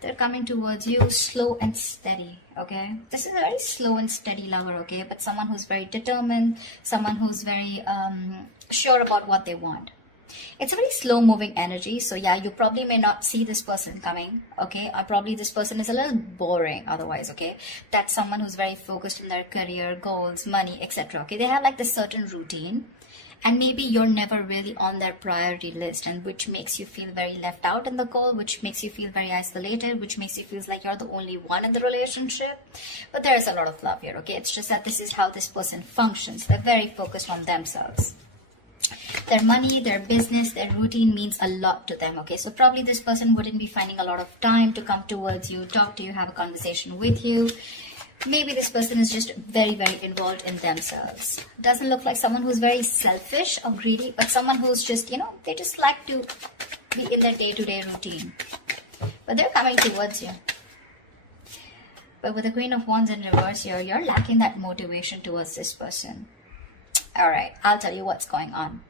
They're coming towards you slow and steady, okay? This is a very slow and steady lover, okay? But someone who's very determined, someone who's very sure about what they want. It's a very slow moving energy, so yeah, you probably may not see this person coming, okay? Or probably this person is a little boring otherwise, okay? That's someone who's very focused on their career, goals, money, etc. Okay, they have like this certain routine, and maybe you're never really on their priority list, and which makes you feel very left out in the goal, which makes you feel very isolated, which makes you feel like you're the only one in the relationship. But there is a lot of love here, okay? It's just that this is how this person functions. They're very focused on themselves. Their money, their business, their routine means a lot to them, okay? So probably this person wouldn't be finding a lot of time to come towards you, talk to you, have a conversation with you. Maybe this person is just very, very involved in themselves. Doesn't look like someone who's very selfish or greedy, but someone who's just, you know, they just like to be in their day-to-day routine. But they're coming towards you. But with the Queen of Wands in reverse here, you're lacking that motivation towards this person. All right, I'll tell you what's going on.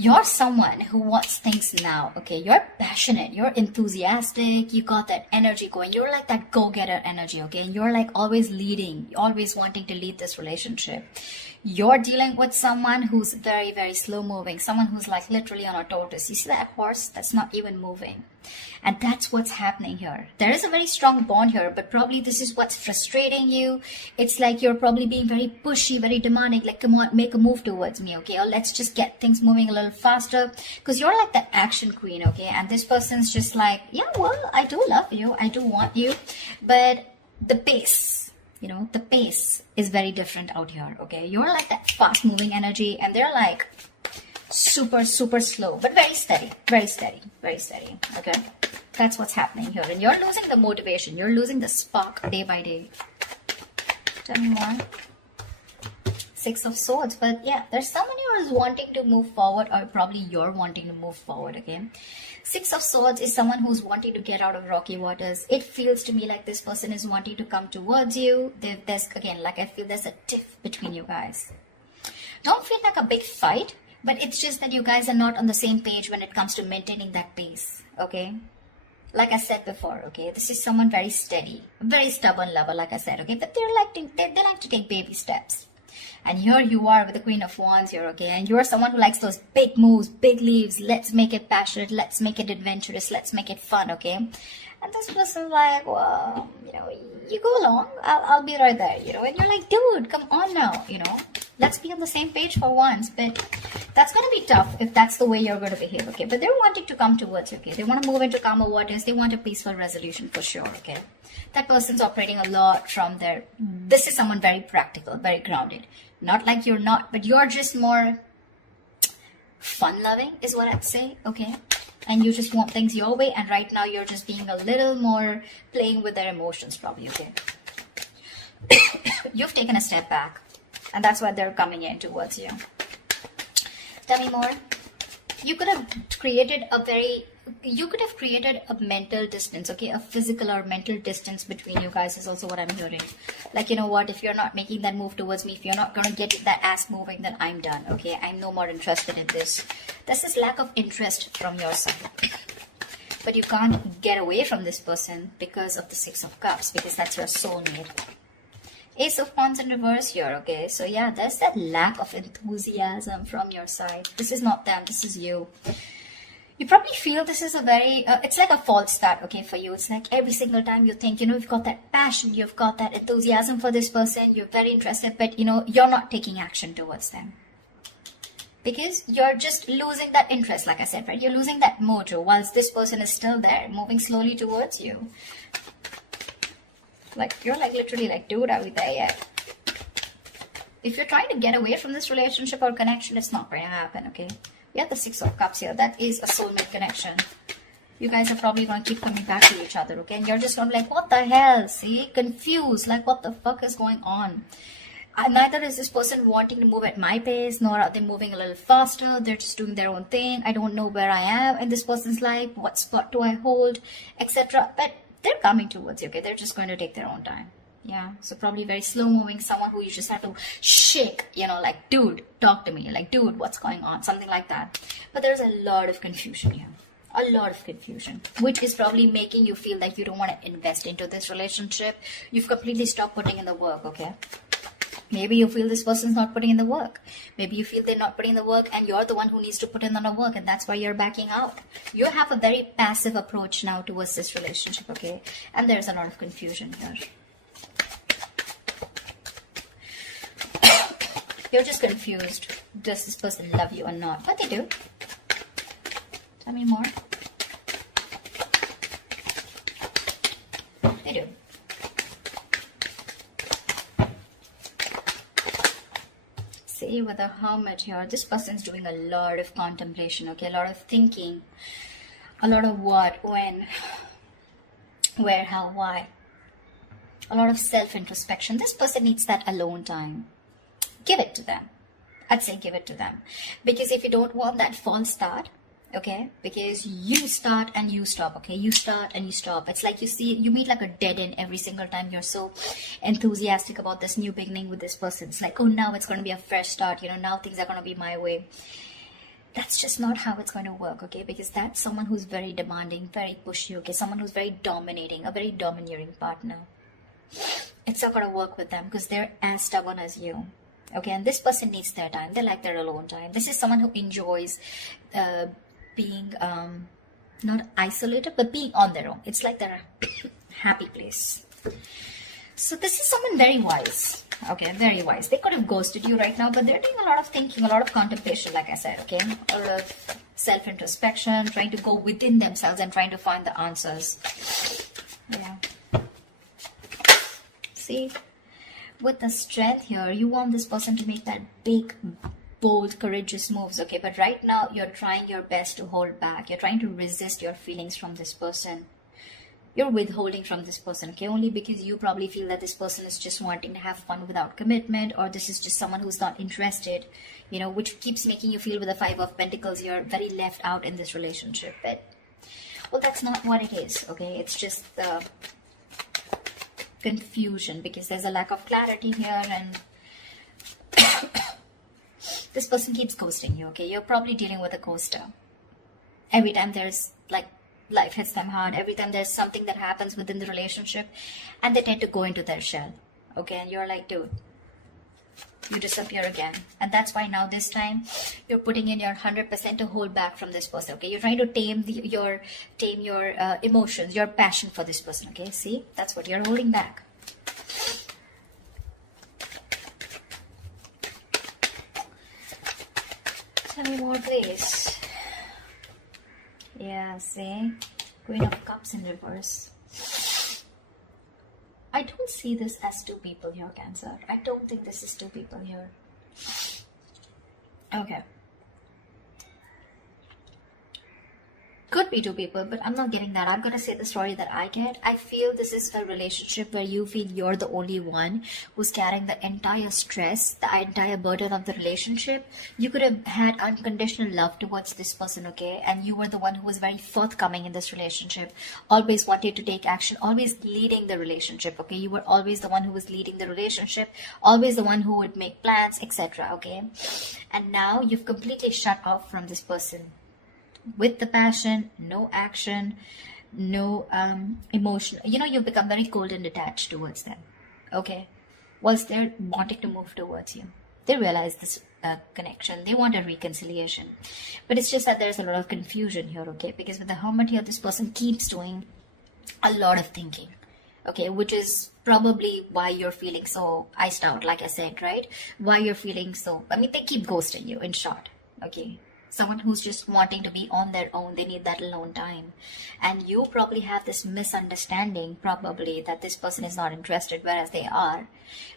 You're someone who wants things now, okay? You're passionate, you're enthusiastic, you got that energy going. You're like that go-getter energy, okay? You're like always leading, always wanting to lead this relationship. You're dealing with someone who's very, very slow moving, someone who's like literally on a tortoise. You see that horse that's not even moving? And that's what's happening here. There is a very strong bond here, but probably this is what's frustrating you. It's like you're probably being very pushy, very demanding, like, come on, make a move towards me, okay? Or let's just get things moving a little faster, because you're like the action queen, okay? And this person's just like, yeah, well, I do love you, I do want you, but the pace, you know, the pace is very different out here, okay? You're like that fast moving energy, and they're like super, super slow, but very steady, very steady, very steady, okay? That's what's happening here. And you're losing the motivation. You're losing the spark day by day. Tell me more. Six of Swords. But yeah, there's someone who is wanting to move forward, or probably you're wanting to move forward, okay? Six of Swords is someone who's wanting to get out of rocky waters. It feels to me like this person is wanting to come towards you. There's, again, like I feel there's a tiff between you guys. Don't feel like a big fight, but it's just that you guys are not on the same page when it comes to maintaining that pace, okay? Like I said before, okay, this is someone very steady, very stubborn lover, like I said, okay, but they like to take baby steps. And here you are with the Queen of Wands here, okay, and you're someone who likes those big moves, big leaves. Let's make it passionate, let's make it adventurous, let's make it fun, okay? And this person's like, well, you know, you go along, I'll be right there, you know, and you're like, dude, come on now, you know, let's be on the same page for once. But that's going to be tough if that's the way you're going to behave, okay? But they're wanting to come towards you, okay? They want to move into calmer waters. They want a peaceful resolution for sure, okay? That person's operating a lot from their... This is someone very practical, very grounded. Not like you're not, but you're just more fun-loving is what I'd say, okay? And you just want things your way, and right now you're just being a little more playing with their emotions probably, okay? You've taken a step back, and that's why they're coming in towards you. Tell me more. You could have created a mental distance, okay? A physical or mental distance between you guys is also what I'm hearing. Like, you know what, if you're not making that move towards me, if you're not going to get that ass moving, then I'm done, okay? I'm no more interested in this. This is lack of interest from your side. But you can't get away from this person because of the Six of Cups, because that's your soulmate. Ace of Wands in reverse here, okay? So yeah, there's that lack of enthusiasm from your side. This is not them, this is you. You probably feel this is a very, it's like a false start, okay, for you. It's like every single time you think, you know, you've got that passion, you've got that enthusiasm for this person, you're very interested, but, you know, you're not taking action towards them. Because you're just losing that interest, like I said, right? You're losing that mojo, whilst this person is still there, moving slowly towards you. Like, you're like literally like, dude, are we there yet? If you're trying to get away from this relationship or connection, it's not going to happen, okay? We have the Six of Cups here. That is a soulmate connection. You guys are probably going to keep coming back to each other, okay? And you're just going to be like, what the hell? See? Confused. Like, what the fuck is going on? Neither is this person wanting to move at my pace, nor are they moving a little faster. They're just doing their own thing. I don't know where I am in this person's life. What spot do I hold? Etc. But they're coming towards you, okay? They're just going to take their own time. Yeah, so probably very slow moving, someone who you just have to shake, you know, like, dude, talk to me, like, dude, what's going on, something like that. But there's a lot of confusion here. A lot of confusion, which is probably making you feel like you don't want to invest into this relationship. You've completely stopped putting in the work, okay? Maybe you feel this person's not putting in the work. Maybe you feel they're not putting in the work and you're the one who needs to put in the work, and that's why you're backing out. You have a very passive approach now towards this relationship, okay? And there's a lot of confusion here. You're just confused. Does this person love you or not? But they do. Tell me more. They do. See, with the Hermit here, this person's doing a lot of contemplation, okay? A lot of thinking. A lot of what, when, where, how, why. A lot of self-introspection. This person needs that alone time. Give it to them. I'd say give it to them. Because if you don't want that false start, okay, because you start and you stop, okay, you start and you stop. It's like you meet like a dead end every single time. You're so enthusiastic about this new beginning with this person. It's like, oh, now it's going to be a fresh start, you know, now things are going to be my way. That's just not how it's going to work, okay, because that's someone who's very demanding, very pushy, okay, someone who's very dominating, a very domineering partner. It's not going to work with them because they're as stubborn as you. Okay, and this person needs their time. They like their alone time. This is someone who enjoys being not isolated, but being on their own. It's like their happy place. So this is someone very wise. Okay, very wise. They could have ghosted you right now, but they're doing a lot of thinking, a lot of contemplation, like I said, okay? A lot of self-introspection, trying to go within themselves and trying to find the answers. Yeah. See? With the Strength here, you want this person to make that big, bold, courageous moves, okay? But right now, you're trying your best to hold back. You're trying to resist your feelings from this person. You're withholding from this person, okay? Only because you probably feel that this person is just wanting to have fun without commitment, or this is just someone who's not interested, you know, which keeps making you feel with the Five of Pentacles, you're very left out in this relationship. But, well, that's not what it is, okay? It's just confusion because there's a lack of clarity here, and this person keeps ghosting you, okay? You're probably dealing with a ghoster. Every time there's like life hits them hard, every time there's something that happens within the relationship, and they tend to go into their shell, okay? And you're like, dude, you disappear again. And that's why now this time you're putting in your 100% to hold back from this person, okay? You're trying to tame your emotions, your passion for this person, okay? See, that's what you're holding back. Tell me more, please. Yeah, see, Queen of Cups in reverse. I don't see this as two people here, Cancer. I don't think this is two people here. Okay. Could be two people, but I'm not getting that. I'm going to say the story that I get. I feel this is a relationship where you feel you're the only one who's carrying the entire stress, the entire burden of the relationship. You could have had unconditional love towards this person, okay? And you were the one who was very forthcoming in this relationship, always wanted to take action, always leading the relationship, okay? You were always the one who was leading the relationship, always the one who would make plans, etc., okay? And now you've completely shut off from this person. With the passion, no action, no emotion. You know, you've become very cold and detached towards them, okay? Whilst they're wanting to move towards you. They realize this connection. They want a reconciliation. But it's just that there's a lot of confusion here, okay? Because with the Hermit here, this person keeps doing a lot of thinking, okay? Which is probably why you're feeling so iced out, like I said, right? Why you're feeling so... I mean, they keep ghosting you, in short, okay? Someone who's just wanting to be on their own. They need that alone time. And you probably have this misunderstanding, probably, that this person is not interested, whereas they are.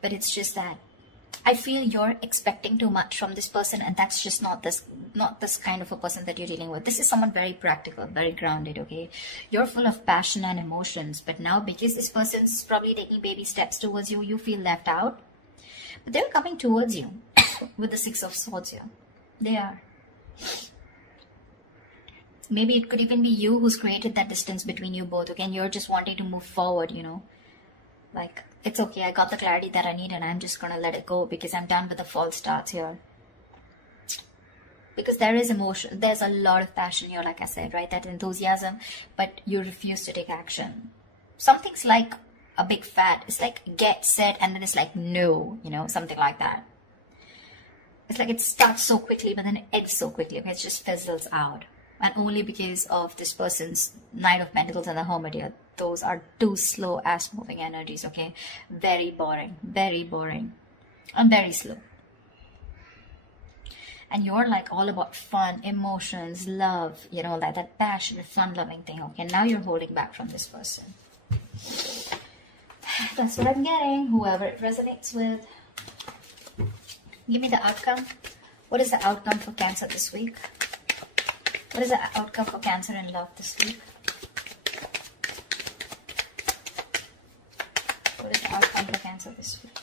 But it's just that I feel you're expecting too much from this person, and that's just not this kind of a person that you're dealing with. This is someone very practical, very grounded, okay? You're full of passion and emotions, but now because this person's probably taking baby steps towards you, you feel left out. But they're coming towards you with the Six of Swords here. They are. Maybe it could even be you who's created that distance between you both, okay? And you're just wanting to move forward, you know? Like, it's okay, I got the clarity that I need and I'm just gonna let it go because I'm done with the false starts here. Because there is emotion, there's a lot of passion here, like I said, right? That enthusiasm, but you refuse to take action. Something's like a big fat, it's like get set and then it's like no, you know, something like that. It's like it starts so quickly but then it ends so quickly, okay? It just fizzles out. And only because of this person's Knight of Pentacles and the Hermit here. Those are two slow ass moving energies, okay? Very boring and very slow. And you're like all about fun, emotions, love, you know, like that passion, fun loving thing, okay? Now you're holding back from this person. That's what I'm getting. Whoever it resonates with, give me the outcome. What is the outcome for Cancer this week? What is the outcome for Cancer in love this week? What is the outcome for Cancer this week?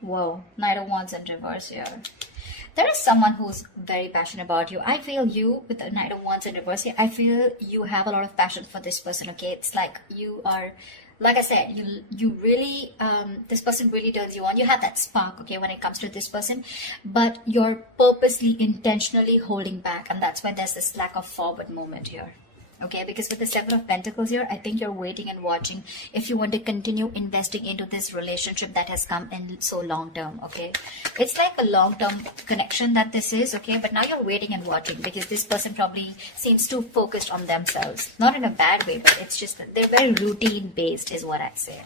Whoa, Knight of Wands in reverse here. There is someone who's very passionate about you. I feel you with the Knight of Wands in reverse here. I feel you have a lot of passion for this person, okay? It's like you are, like I said, you really, this person really turns you on. You have that spark, okay, when it comes to this person, but you're purposely, intentionally holding back, and that's why there's this lack of forward movement here. Okay, because with the Seven of Pentacles here, I think you're waiting and watching if you want to continue investing into this relationship that has come in so long term, okay? It's like a long-term connection that this is, okay? But now you're waiting and watching because this person probably seems too focused on themselves. Not in a bad way, but it's just that they're very routine-based is what I'd say.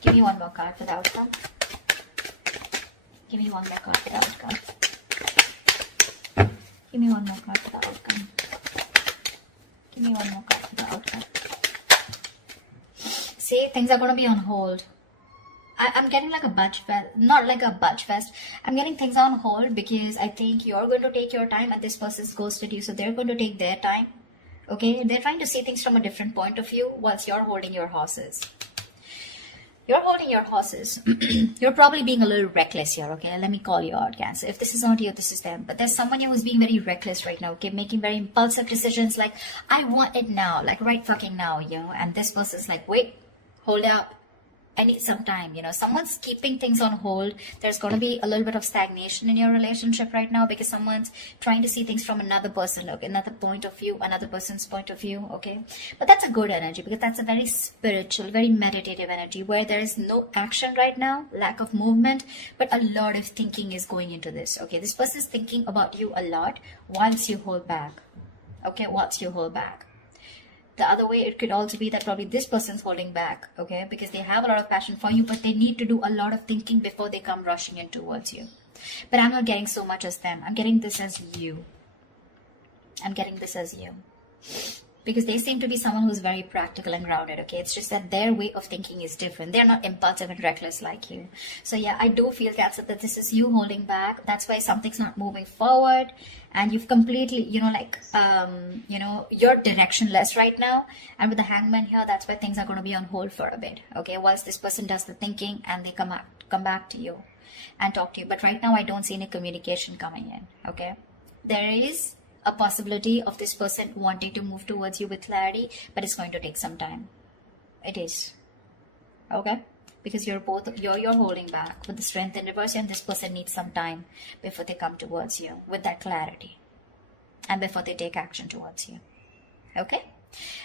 Give me one more card for the outcome. Give me one more card for the outcome. Give me one more card for the outcome. Give me one more card for the outcome. See, things are going to be on hold. I'm getting like a budge fest, not like a budge fest. I'm getting things on hold because I think you're going to take your time and this person's ghosted you. So they're going to take their time. Okay, they're trying to see things from a different point of view whilst you're holding your horses. You're holding your horses. You're probably being a little reckless here, okay? Let me call you out, Cancer. If this is not you, this is them. But there's someone here who's being very reckless right now, okay? Making very impulsive decisions like, I want it now, like right fucking now, you know? And this person's like, wait, hold up. I need some time, you know? Someone's keeping things on hold. There's going to be a little bit of stagnation in your relationship right now because someone's trying to see things from another person, okay? Another point of view, another person's point of view, okay? But that's a good energy because that's a very spiritual, very meditative energy where there is no action right now, lack of movement, but a lot of thinking is going into this, okay? This person's thinking about you a lot once you hold back, okay? Once you hold back. The other way, it could also be that probably this person's holding back, okay? Because they have a lot of passion for you, but they need to do a lot of thinking before they come rushing in towards you. But I'm not getting so much as them. I'm getting this as you. I'm getting this as you. Because they seem to be someone who's very practical and grounded, okay? It's just that their way of thinking is different. They're not impulsive and reckless like you. So yeah, I do feel, Cancer, that this is you holding back. That's why something's not moving forward. And you've completely, you know, like, you know, you're directionless right now. And with the Hangman here, that's why things are going to be on hold for a bit, okay? Once this person does the thinking and they come back to you and talk to you. But right now, I don't see any communication coming in, okay? There is a possibility of this person wanting to move towards you with clarity, but it's going to take some time. It is, okay? Because you're holding back with the Strength in reverse, and this person needs some time before they come towards you with that clarity and before they take action towards you. Okay,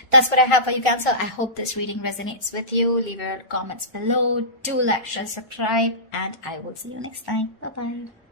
that's what I have for you, Cancer. I hope this reading resonates with you. Leave your comments below. Do like, share, subscribe, and I will see you next time. Bye bye.